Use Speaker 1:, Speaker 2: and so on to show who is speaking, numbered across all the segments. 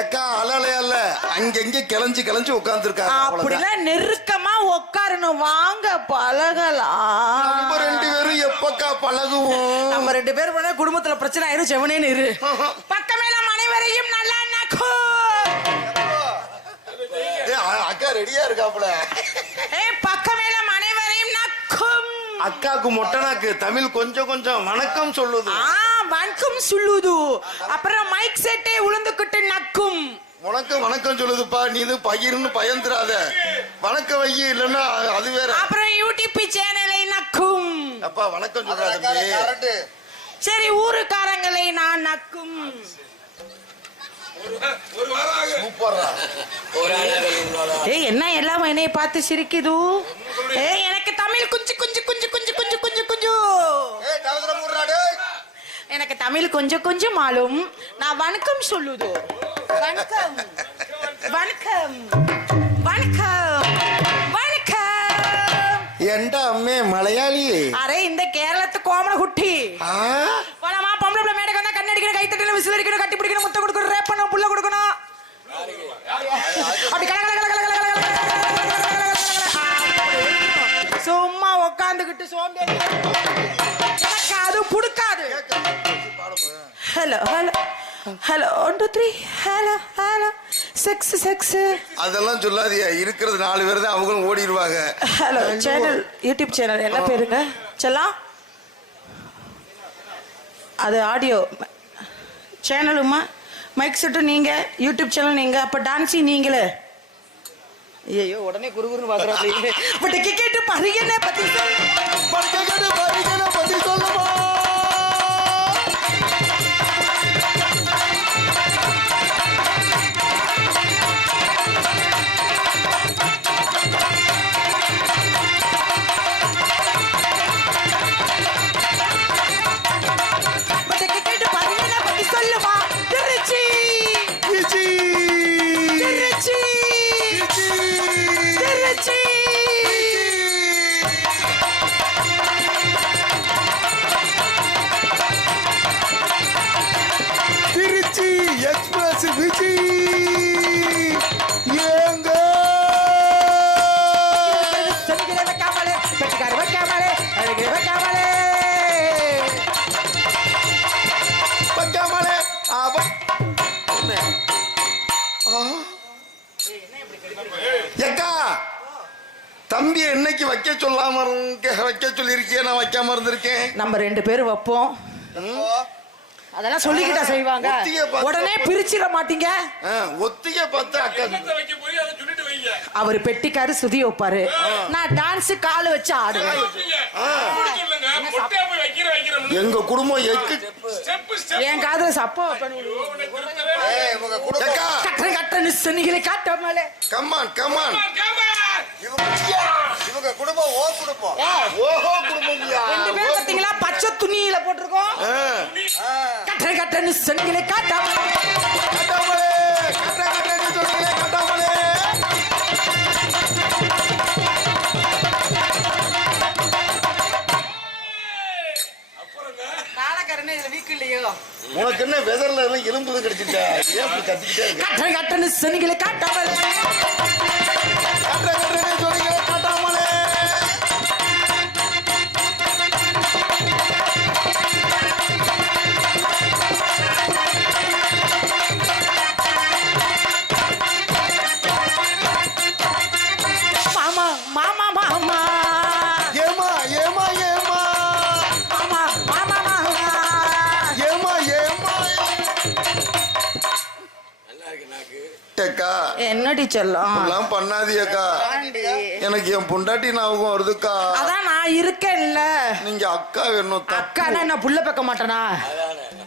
Speaker 1: எக்கா அலலை அல்ல அங்கங்க கிளஞ்சு கிளஞ்சு உட்கார்ந்துருக்காங்க
Speaker 2: அப்படிலாம் நெருக்கமா உட்காரணும். வாங்க பழகலாம்.
Speaker 1: நம்ம ரெண்டு பேரும் எப்பக்கா பழகுவோம்?
Speaker 2: நம்ம ரெண்டு பேரும் குடும்பத்துல பிரச்சனை ஆயிரும். செவனேன்னு இரு. பக்கமேல அனைவரையும் நல்லா நக்கு.
Speaker 1: அக்கா ரெடியா இருக்காப்புல.
Speaker 2: ஏ பக்கமேல அனைவரையும் நக்கும்.
Speaker 1: அக்காக்கு மொட்டனாக்கு தமிழ் கொஞ்சம் கொஞ்சம் வணக்கம் சொல்லுது.
Speaker 2: வணக்கம் சொல்லுது. அப்புறம் மைக் செட்டே உளுந்துக்கிட்டு நக்கும்.
Speaker 1: உனக்கு வணக்கம் சொல்லுதுப்பா. நீ இது பகிர்னு பயந்துராத வணக்கம் வை இல்லைன்னா அது வேற.
Speaker 2: அப்புறம் யூடியூப் சேனலை நக்கும்.
Speaker 1: அப்பா வணக்கம் தம்பி
Speaker 2: சரி ஊருக்காரங்களை நான் நக்கும். என்ன எல்லாம் என்னைய பார்த்து சிரிக்குது? ஏய் எனக்கு தமிழ் குஞ்சு குஞ்சு குஞ்சு குஞ்சு குஞ்சு குஞ்சு. குஞ்சு எனக்கு தமிழ் கொஞ்சம் கொஞ்சம் மாலும் நான் வணக்கம் சொல்லுது. வணக்கம். வணக்கம். வணக்கம். வணக்கம்.
Speaker 1: ஏண்டா அம்மே மலையாளி.
Speaker 2: அரே இந்த கேரளத்து கோமல குட்டி? வனமா பொம்பளை பிள்ளை மேடைக்கு வந்தா கண்ணு அடிக்கணும் கை தட்டணும் விசில் அடிக்கணும் கட்டி பிடிக்கணும் முத்தம் கொடுக்கணும் ரேப் பண்ணணும் புள்ள கொடுக்கணும். Hello one two three hello hello sex sex
Speaker 1: அதெல்லாம் சொல்லாதியா இருக்கிறது நாலு பேர் தான் அவங்களும் ஓடிடுவாங்க.
Speaker 2: ஹலோ சேனல் யூடியூப் சேனல் என்ன பேருங்க. செல்லாம் அது ஆடியோ சேனலுமா மைக் செட்டு நீங்க யூடியூப் சேனல் நீங்க அப்ப டான்ஸிங் நீங்களே. ஐயோ உடனே குறுகுறுன்னு பாக்குறாங்க பட் கேட்டு பரியனே பத்தி சொல்லு.
Speaker 1: படிக்கட்டு படிக்கணும் பத்தி
Speaker 2: நம்ம ரெண்டு பேரும் வைப்போம். அதெல்லாம் சொல்லிக்கிட்டா செய்வாங்க. உடனே பிரிச்சிட மாட்டீங்க.
Speaker 1: ஒத்திய பார்த்து அக்கா
Speaker 2: அவர் பெட்டிக்காரு சுதி வைப்பாரு. நான் டான்ஸ் கால வச்சு ஆடுவேன்.
Speaker 1: எங்க குடும்பம்
Speaker 2: என் காதுல சப்போ
Speaker 1: கட்ட
Speaker 2: கட்ட நிசனிகளை காட்ட மேலே
Speaker 1: கமான் கமான்
Speaker 3: இவங்க குடும்பம் ஓ குடும்பம்.
Speaker 1: ஓஹோ
Speaker 2: குடும்பம் பச்சை துணியில போட்டிருக்கோம். கட்ட. கட்டன்னு சொன்னீங்களே காட்டாம
Speaker 1: உனக்கு என்ன வெதர்ல எல்லாம் எலும்பு கிடைச்சிட்டா ஏன் கத்திக்கிட்டே
Speaker 2: கட்ட கட்டன்னு சொன்னீங்களே காட்டாமல் என்னடி செல்லம்
Speaker 1: பண்ணாதியக்கா. எனக்கு என் பொண்டாட்டி ஞாபகம் வருதுக்கா.
Speaker 2: அதான் நான் இருக்கேன்ல.
Speaker 1: நீங்க அக்கா வேணும்.
Speaker 2: அக்கா நான் புள்ள வைக்க மாட்டேனா?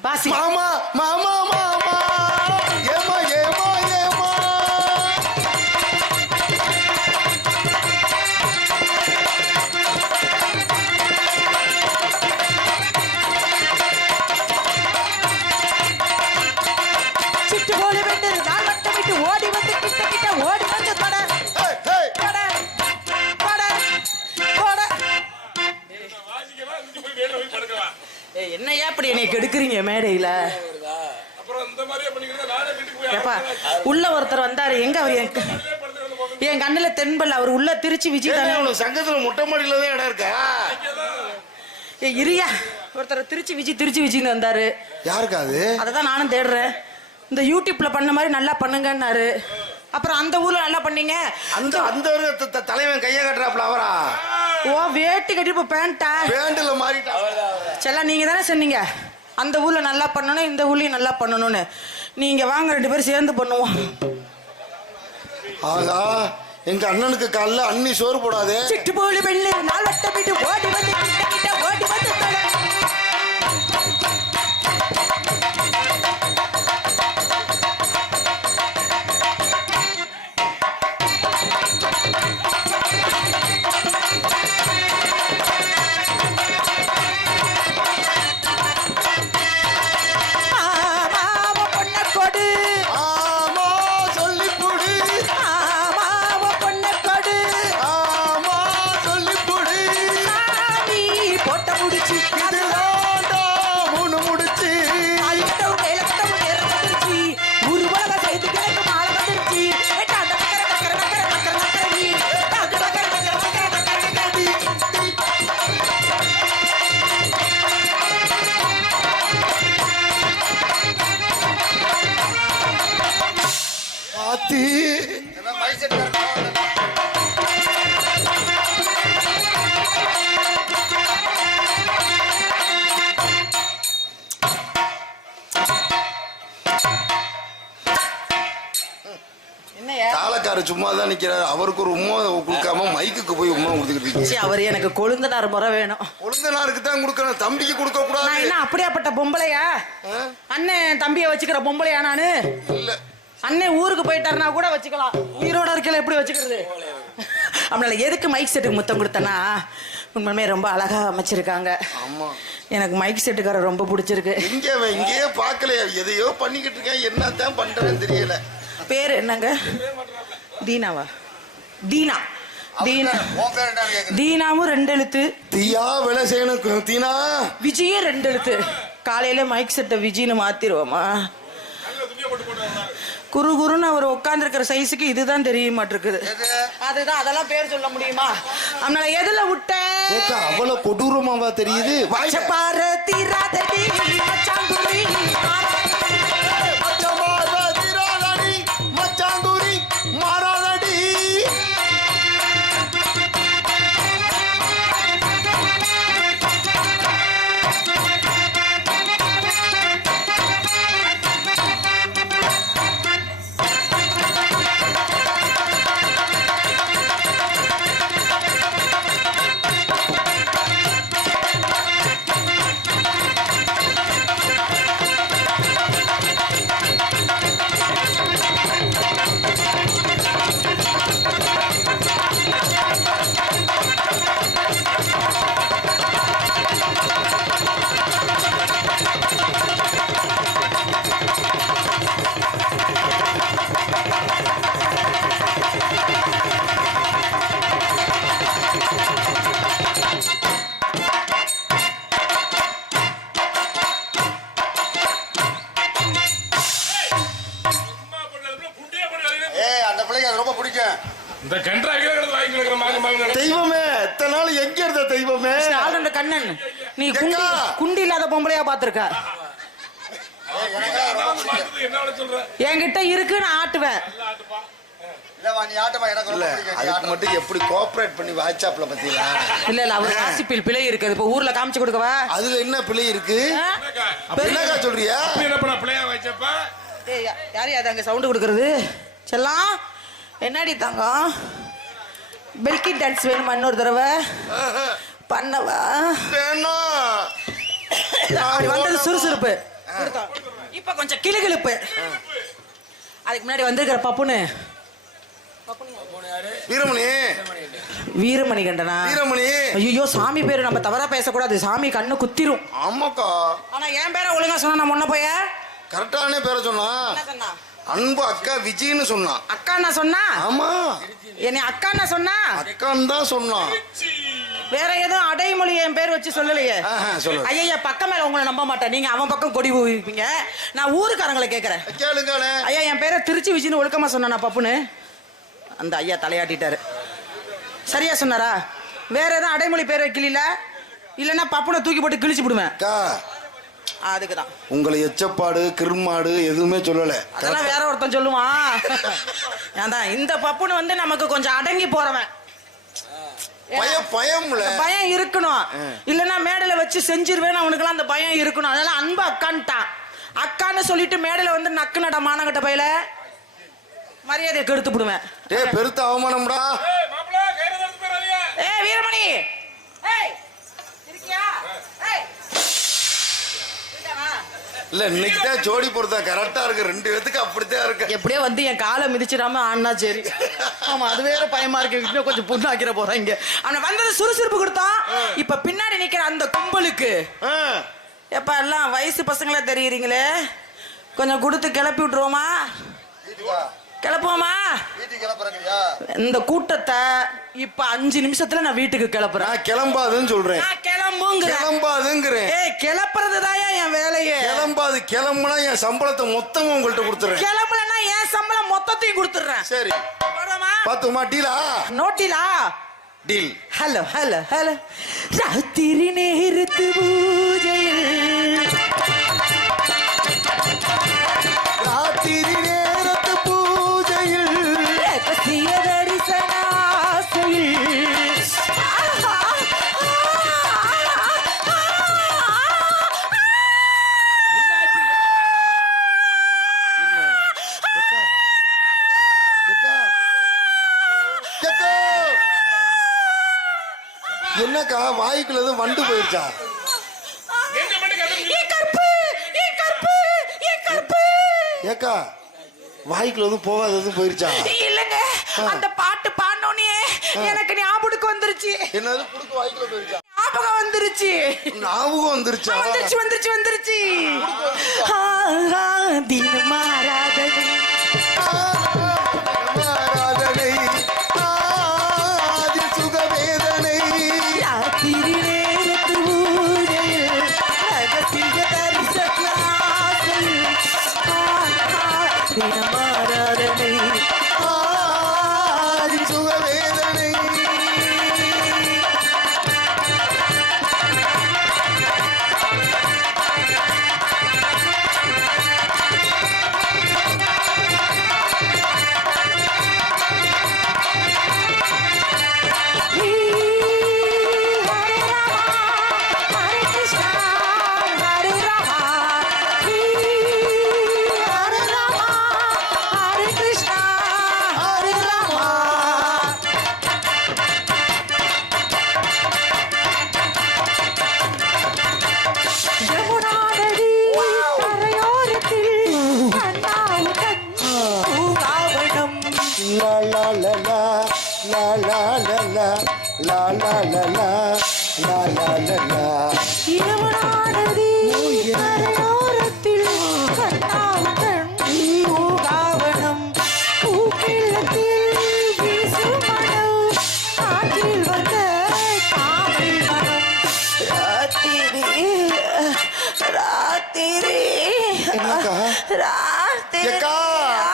Speaker 2: பாசி.
Speaker 1: மாமா மாமா மாமா.
Speaker 2: ஏப்பா உள்ள ஒருத்தர் வந்தாரு. எங்க அவர்? என். என் கண்ணுல தென்பல். அவர் உள்ள திருச்சி விஜய் தானே.
Speaker 1: உனக்கு சங்கத்துல மொட்டை மாடியில தான் இடம் இருக்கா?
Speaker 2: ஏ இரியா. ஒருத்தர் திருச்சி விஜய் திருச்சி விஜய்னு வந்தாரு.
Speaker 1: யாருக்கா அது?
Speaker 2: அதை தான் நானும் தேடுறேன். இந்த யூடியூப்ல பண்ண மாதிரி நல்லா பண்ணுங்கன்னாரு. அப்புறம் அந்த ஊர்ல நல்லா பண்ணீங்க.
Speaker 1: அந்த அந்த தலைவன் கைய கட்டுறாப்ல அவரா?
Speaker 2: ஓ வேட்டி கட்டி இப்போ பேண்டா
Speaker 1: பேண்டுல மாறிட்டா.
Speaker 2: செல்லாம் நீங்க தானே சொன்னீங்க. அந்த ஊர்ல நல்லா பண்ணணும் இந்த ஊர்லயும் நல்லா பண்ணணும்னு. நீங்க வாங்க ரெண்டு பேரும் சேர்ந்து பண்ணுவோம்.
Speaker 1: ஆகா எங்க அண்ணனுக்கு காலைல அண்ணி சோறு போடாதே.
Speaker 2: சிட்டு போலி பெண்ணு நாள் வட்ட விட்டு ஓடி வந்து கிட்ட கிட்ட
Speaker 1: சும்மா தான் நிக்கிறாரு. அவருக்கு ஒரு உம்மா கொடுக்காம மைக்குக்கு போய் உம்மா கொடுத்துக்கிட்டு இருக்கீங்க.
Speaker 2: சீ, அவர் எனக்கு கொழுந்தனார் முறை வேணும்.
Speaker 1: கொழுந்தனாருக்கு தான் கொடுக்கணும். தம்பிக்கு கொடுக்க
Speaker 2: நான்
Speaker 1: கூடாது
Speaker 2: என்ன அப்படியாப்பட்ட பொம்பளையா?
Speaker 1: ஆ?
Speaker 2: அண்ணன் தம்பியை வச்சுக்கிற பொம்பளையா நானு?
Speaker 1: இல்ல.
Speaker 2: அண்ணன் ஊருக்கு போயிட்டாருன்னா கூட வச்சுக்கலாம். உயிரோட இருக்கையில எப்படி வச்சுக்கிறது? அவனால எதுக்கு மைக் செட்டுக்கு முத்தம் கொடுத்தனா உண்மையுமே ரொம்ப அழகா அமைச்சிருக்காங்க.
Speaker 1: ஆமா.
Speaker 2: எனக்கு மைக் செட்டுக்கார ரொம்ப பிடிச்சிருக்கு.
Speaker 1: இங்க அவன் இங்கேயே பார்க்கலையா? எதையோ பண்ணிக்கிட்டு இருக்கேன். என்னத்தான் பண்றேன்னு தெரியல.
Speaker 2: பேர் என்னங்க? தீனாவா? தீனா. தீனா. தீனாவும் ரெண்டு எழுத்து.
Speaker 1: தீயா வேலை செய்யணும். தீனா?
Speaker 2: விஜயும் ரெண்டு எழுத்து. காலையில மைக் செட்டை விஜய்னு மாத்திருவோமா. குரு குருன்னு அவர் உட்காந்துருக்கிற சைஸுக்கு இதுதான் தெரிய மாட்டிருக்குது அதுதான் அதெல்லாம் பேர் சொல்ல முடியுமா? அதனால எதுல
Speaker 1: ஏக்கா அவ்வளவு கொடூரமாவா தெரியுது?
Speaker 2: பாரு தீராதடி என்கிட்ட இருக்கு நான் ஆட்டுவேன்.
Speaker 1: அதுக்கு மட்டும் எப்படி கோஆபரேட் பண்ணி வாட்ஸ்அப்ல பத்தீங்களா
Speaker 2: இல்ல இல்ல அவர் வாசிப்பில் பிழை இருக்குது. இப்ப ஊர்ல காமிச்சு கொடுக்கவா?
Speaker 1: அதுல என்ன பிழை இருக்கு?
Speaker 4: என்னக்கா?
Speaker 1: அப்ப என்னக்கா சொல்றியா?
Speaker 4: என்ன பண்ண பிள்ளையா வச்சப்ப
Speaker 2: ஏய், யா- யாரு அது அங்க சவுண்ட் கொடுக்கறது? செல்லாம் என்னடி தங்கம்? பெல்கி டான்ஸ் வேணுமா இன்னொரு தடவை? பண்ணவா? வந்தது சுறுசுறுப்பு. இப்ப கொஞ்சம் கிளுகிளுப்பு. அதுக்கு முன்னாடி வந்திருக்கிற பப்புனு.
Speaker 1: வீரமணி.
Speaker 2: வீரமணி கண்டனா?
Speaker 1: வீரமணி.
Speaker 2: ஐயோ சாமி பேரு நம்ம தவறா பேசக்கூடாது. சாமி கண்ணு குத்திரும்.
Speaker 1: ஆமாக்கா.
Speaker 2: ஆனா என் பேரை ஒழுங்கா சொன்னா நான் முன்ன போய
Speaker 1: கரெக்டானே பேரை சொன்னா. அன்பு அக்கா விஜய்னு சொன்னான்
Speaker 2: அக்கா நான் சொன்னா?
Speaker 1: ஆமா.
Speaker 2: என்னை அக்கா நான் சொன்னா?
Speaker 1: அக்கான்னு தான் சொன்னான்
Speaker 2: வேற எதுவும் அடைமொழி என் பேர் வச்சு சொல்லலையே.
Speaker 1: ஆஹா, சொல்லு.
Speaker 2: ஐயா பக்கம் மேல உங்களை நம்ப மாட்டேன். நீங்க அவன் பக்கம் கொடி ஊவிப்பீங்க. நான் ஊருக்காரங்களை கேக்குறேன்.
Speaker 1: கேளுங்களே.
Speaker 2: ஐயா என் பேரை திருச்சி விஜின்னு ஒழுக்கமா சொன்னா பப்புன்னு? அந்த ஐயா தலையாட்டிட்டாரு. சரியா சொன்னாரா? வேற எதுவும் அடைமொழி பேர் வைக்கல இல்லைன்னா பப்புனை தூக்கி போட்டு கிழிச்சு விடுவேன்.
Speaker 1: அக்கா.
Speaker 2: அதுக்கு தான்
Speaker 1: உங்களை எச்சப்பாடு கிருமாடு எதுவுமே சொல்லல.
Speaker 2: அதெல்லாம் வேற ஒருத்தன் சொல்லுவான். ஏன்டா இந்த பப்புனு வந்து நமக்கு கொஞ்சம் அடங்கி போறவன்.
Speaker 1: பயம் பயம்ல.
Speaker 2: பயம் இருக்கணும். இல்லைன்னா மேடையில வச்சு செஞ்சிருவேன் அவனுக்குலாம் அந்த பயம் இருக்கணும். அதெல்லாம் அன்பு அக்கான்ட்டான் அக்கான்னு சொல்லிட்டு மேடையில வந்து நக்கு நட மானகட்ட பையில மரியாதையை கெடுத்து விடுவேன்.
Speaker 1: டேய் பெருத்த அவமானம்டா. இல்ல இன்னைக்கு தான் ஜோடி பொறுத்தா கரெக்டா இருக்கு. ரெண்டு பேத்துக்கு அப்படித்தான் இருக்கு.
Speaker 2: எப்படியோ வந்து என் காலை மிதிச்சிடாம ஆனா சரி. ஆமா அது வேற பயமா இருக்கு. இன்னும் கொஞ்சம் புண்ணாக்கிற போறாங்க அவன் வந்தது சுறுசுறுப்பு கொடுத்தான். இப்ப பின்னாடி நிக்கிற அந்த கும்பலுக்கு. எப்ப எல்லாம் வயசு பசங்களா தெரியுறீங்களே? கொஞ்சம் கொடுத்து கிளப்பி விட்டுருவோமா? கிளப்புவோமா?
Speaker 1: வீட்டுக்கு கிளப்புறேங்கய்யா.
Speaker 2: இந்த கூட்டத்தை இப்ப அஞ்சு நிமிஷத்துல நான் வீட்டுக்கு கிளப்புறேன்.
Speaker 1: நான் கிளம்பாதுன்னு சொல்றேன்.
Speaker 2: நான் கிளம்புங்கிறேன்.
Speaker 1: கிளம்பாதுங்கிறேன்.
Speaker 2: ஏய் என் வேலையே.
Speaker 1: கிளம்பாது கிளம்புனா என் சம்பளத்தை மொத்தமும் உங்கள்ட்ட கொடுத்துறேன்.
Speaker 2: கிளம்பலன்னா என் சம்பளம் மொத்தத்தையும் கொடுத்துடுறேன்
Speaker 1: சரி? பாத்துமா டீலா?
Speaker 2: நோட்டிலா?
Speaker 1: டீல்.
Speaker 2: Hello hello hello. ராத்திரி நேரத்து பூஜையில்
Speaker 1: வாய்க்குள்ள எதுவும் வண்டு போயிருச்சா ஏக்கா வாய்க்குள்ள எதுவும் போகாத எதுவும் போயிருச்சா
Speaker 2: இல்லங்க அந்த பாட்டு பாடனோனே எனக்கு ஞாபகம் வந்துருச்சு.
Speaker 1: என்னது? புடுக்கு வாய்க்குள்ள போயிருச்சா?
Speaker 2: ஞாபகம் வந்துருச்சு.
Speaker 1: ஞாபகம் வந்துருச்சா?
Speaker 2: வந்துருச்சு வந்துருச்சு வந்துருச்சு. தினம் ஆராதனை
Speaker 1: லா லா லா லா லா லா லா லா
Speaker 2: யமுனா நதி கரையோரத்தில் கண்ணாவுடன் பூங்காவனம் பூக்கிள்ளத்தில் வீசும் மனம் காற்றில் வந்த காவல் மனம் ராத்திரி ராத்திரி.
Speaker 1: என்னக்கா?
Speaker 2: ராத்திரி.
Speaker 1: ஏக்கா?
Speaker 2: ஆ,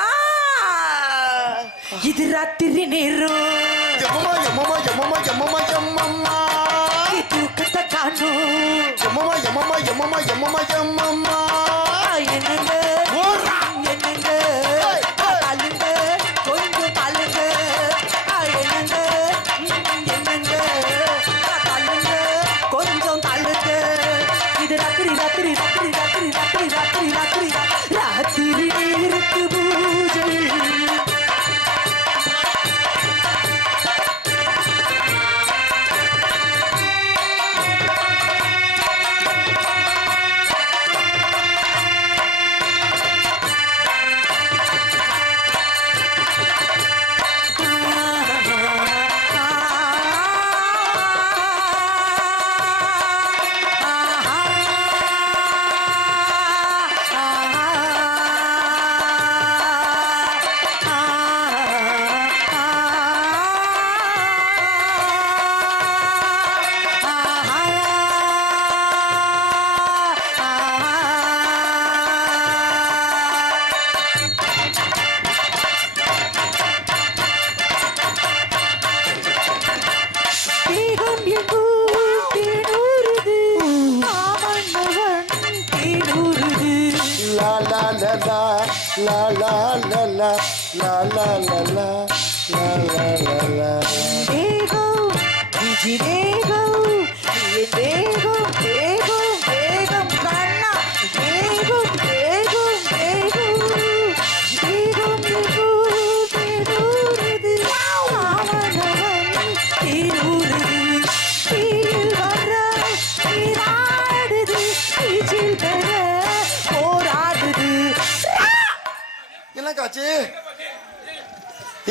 Speaker 2: இது ராத்திரி நேரம். రాత్రి రాత్రి రాత్రి రాత్రి రాత్రి రాత్రి
Speaker 1: రాత్రి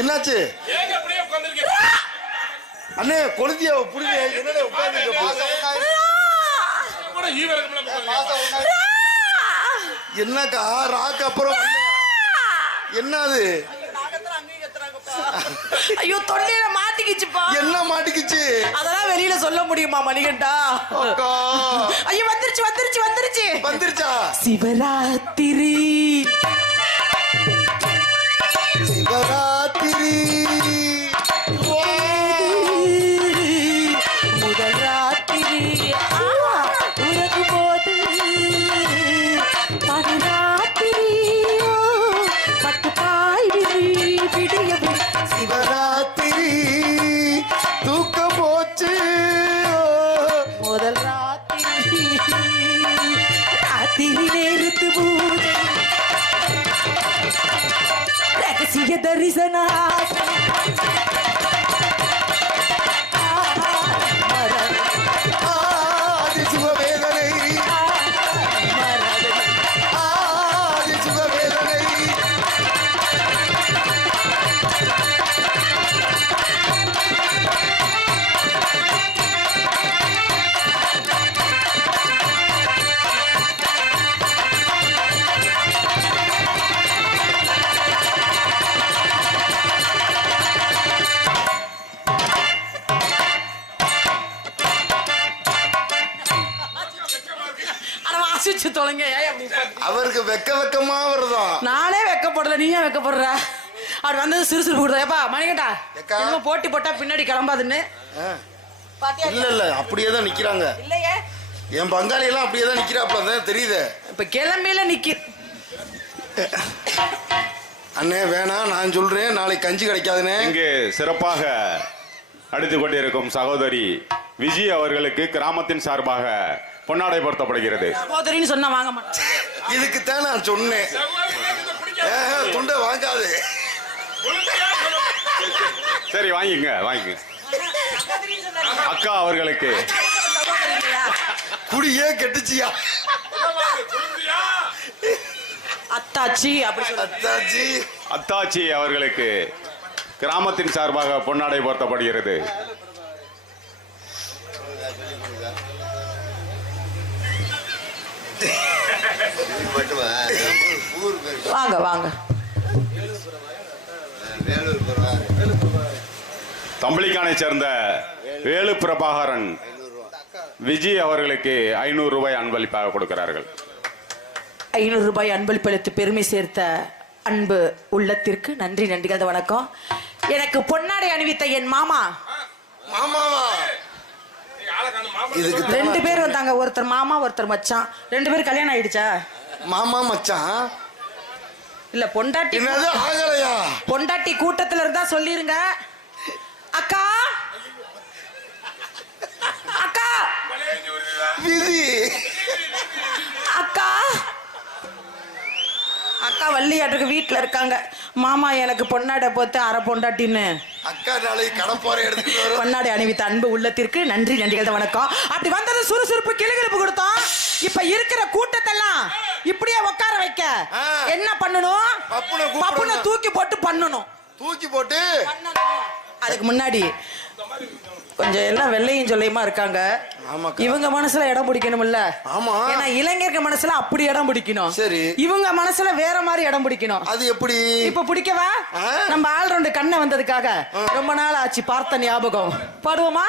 Speaker 1: என்னாச்சு?
Speaker 4: ஏங்க அப்படியே உட்கார்ந்திருக்கீங்க?
Speaker 1: அண்ணே கொழுந்திய புரிஞ்சு என்னடா உட்கார்ந்து. என்னக்கா ராக்கு அப்புறம் வந்தா? என்னது?
Speaker 2: ஐயோ தொண்டையில மாட்டிக்கிச்சுப்பா.
Speaker 1: என்ன மாட்டிக்கிச்சு?
Speaker 2: அதெல்லாம் வெளியில சொல்ல முடியுமா மணிகண்டா?
Speaker 1: அக்கா.
Speaker 2: ஐயோ வந்துருச்சு வந்துருச்சு வந்துருச்சு.
Speaker 1: வந்துருச்சா?
Speaker 2: சிவராத்திரி. risa en la
Speaker 1: அவருக்கு வெக்க வெக்கமா வருதான்
Speaker 2: நானே வெக்கப்படல நீ ஏன் வெக்கப்படுற. அப்படி வந்தது சுறுசுறுப்பு கொடுத்தா. ஏப்பா மணிகண்டா. என்னமோ போட்டி போட்டா பின்னாடி கிளம்பாதுன்னு. பாத்தியா?
Speaker 1: இல்ல இல்ல அப்படியே தான் நிக்கிறாங்க.
Speaker 2: இல்லையே.
Speaker 1: என் பங்காளி எல்லாம் அப்படியே தான் நிக்கிறாப்ல தான் தெரியுதே.
Speaker 2: இப்ப கிளம்பியில நிக்கி.
Speaker 1: அண்ணே வேணாம் நான் சொல்றேன். நாளைக்கு கஞ்சி கிடைக்காதுண்ணே.
Speaker 3: இங்கு சிறப்பாக அடித்து கொண்டிருக்கும் சகோதரி விஜய் அவர்களுக்கு கிராமத்தின் சார்பாக பொன்னாடை பொருத்தப்படுகிறது
Speaker 2: சகோதரின்னு சொன்னா வாங்க மாட்டேன்.
Speaker 1: இதுக்கு தான் நான் சொன்னேன். துண்டை வாங்காது.
Speaker 3: சரி வாங்கிங்க வாங்கிங்க அக்கா அவர்களுக்கு.
Speaker 1: குடியே கெட்டுச்சியா?
Speaker 2: அத்தாச்சி அப்படி சொல்ல
Speaker 1: அத்தாச்சி.
Speaker 3: அத்தாச்சி அவர்களுக்கு கிராமத்தின் சார்பாக பொன்னாடை பொருத்தப்படுகிறது.
Speaker 2: வாங்க வாங்க.
Speaker 3: தம்பளிக்கானை சேர்ந்த வேலு பிரபாகரன் விஜய் அவர்களுக்கு ஐநூறு ரூபாய் அன்பளிப்பாக கொடுக்கிறார்கள்.
Speaker 2: ஐநூறு ரூபாய் அன்பளிப்பளித்து பெருமை சேர்த்த அன்பு உள்ளத்திற்கு நன்றி நன்றிகள் வணக்கம். எனக்கு பொன்னாடை அணிவித்த என் மாமா.
Speaker 1: மாமாவா
Speaker 4: நீ ஆளை காணோம், மாப்பிள்ளை
Speaker 1: இதுக்கு
Speaker 2: ரெண்டு பேர் வந்தாங்க. ஒருத்தர் மாமா ஒருத்தர் மச்சான். ரெண்டு பேரும் கல்யாணம் ஆயிடுச்சா?
Speaker 1: மாமா மச்சான்?
Speaker 2: இல்ல பொண்டாட்டி
Speaker 1: என்னது ஆகலையா?
Speaker 2: பொண்டாட்டி கூட்டத்துல இருந்தா சொல்லிருங்க. அக்கா! அக்கா?
Speaker 1: விதி.
Speaker 2: அக்கா! அக்கா வள்ளியாட்டுக்கு வீட்டுல இருக்காங்க. மாமா எனக்கு பொன்னாடை போத்து அரை பொண்டாட்டின்னு.
Speaker 1: அக்கா நாளைக்கு கடப்பாறை எடுத்துட்டு வரும்.
Speaker 2: பொன்னாடை அணிவித்த அன்பு உள்ளத்திற்கு நன்றி நன்றிகள் வணக்கம். அப்படி வந்தது சுறுசுறுப்பு கிளுகிழப்பு கொடுத்தோம். இப்ப இருக்கிற கூட்டத்தெல்லாம் இப்படியே உட்கார வைக்க. என்ன பண்ணணும்.
Speaker 1: பப்புனை
Speaker 2: தூக்கி போட்டு பண்ணணும்.
Speaker 1: தூக்கி போட்டு.
Speaker 2: அதுக்கு முன்னாடி கொஞ்சம் எல்லாம் வெள்ளையும் சொல்லையுமா இருக்காங்க. இவங்க மனசுல இடம் பிடிக்கணும்ல?
Speaker 1: ஆமா.
Speaker 2: ஏன்னா இளைஞர்கள் மனசுல அப்படி இடம் பிடிக்கணும்.
Speaker 1: சரி.
Speaker 2: இவங்க மனசுல வேற மாதிரி இடம் பிடிக்கணும்.
Speaker 1: அது எப்படி?
Speaker 2: இப்ப பிடிக்கவா. நம்ம ஆள் ரெண்டு கண்ணை வந்ததுக்காக ரொம்ப நாள் ஆச்சு பார்த்த ஞாபகம். பாடுவோமா?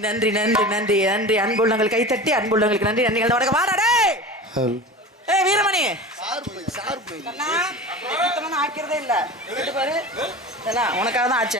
Speaker 2: நன்றி நன்றி நன்றி நன்றி அன்புள்ளங்கள் கைத்தட்டி அன்புள்ளங்களுக்கு நன்றி நன்றி வாடாடே ஏய் வீரமணி ஆக்கிறதே இல்லை உனக்காக தான் ஆச்சு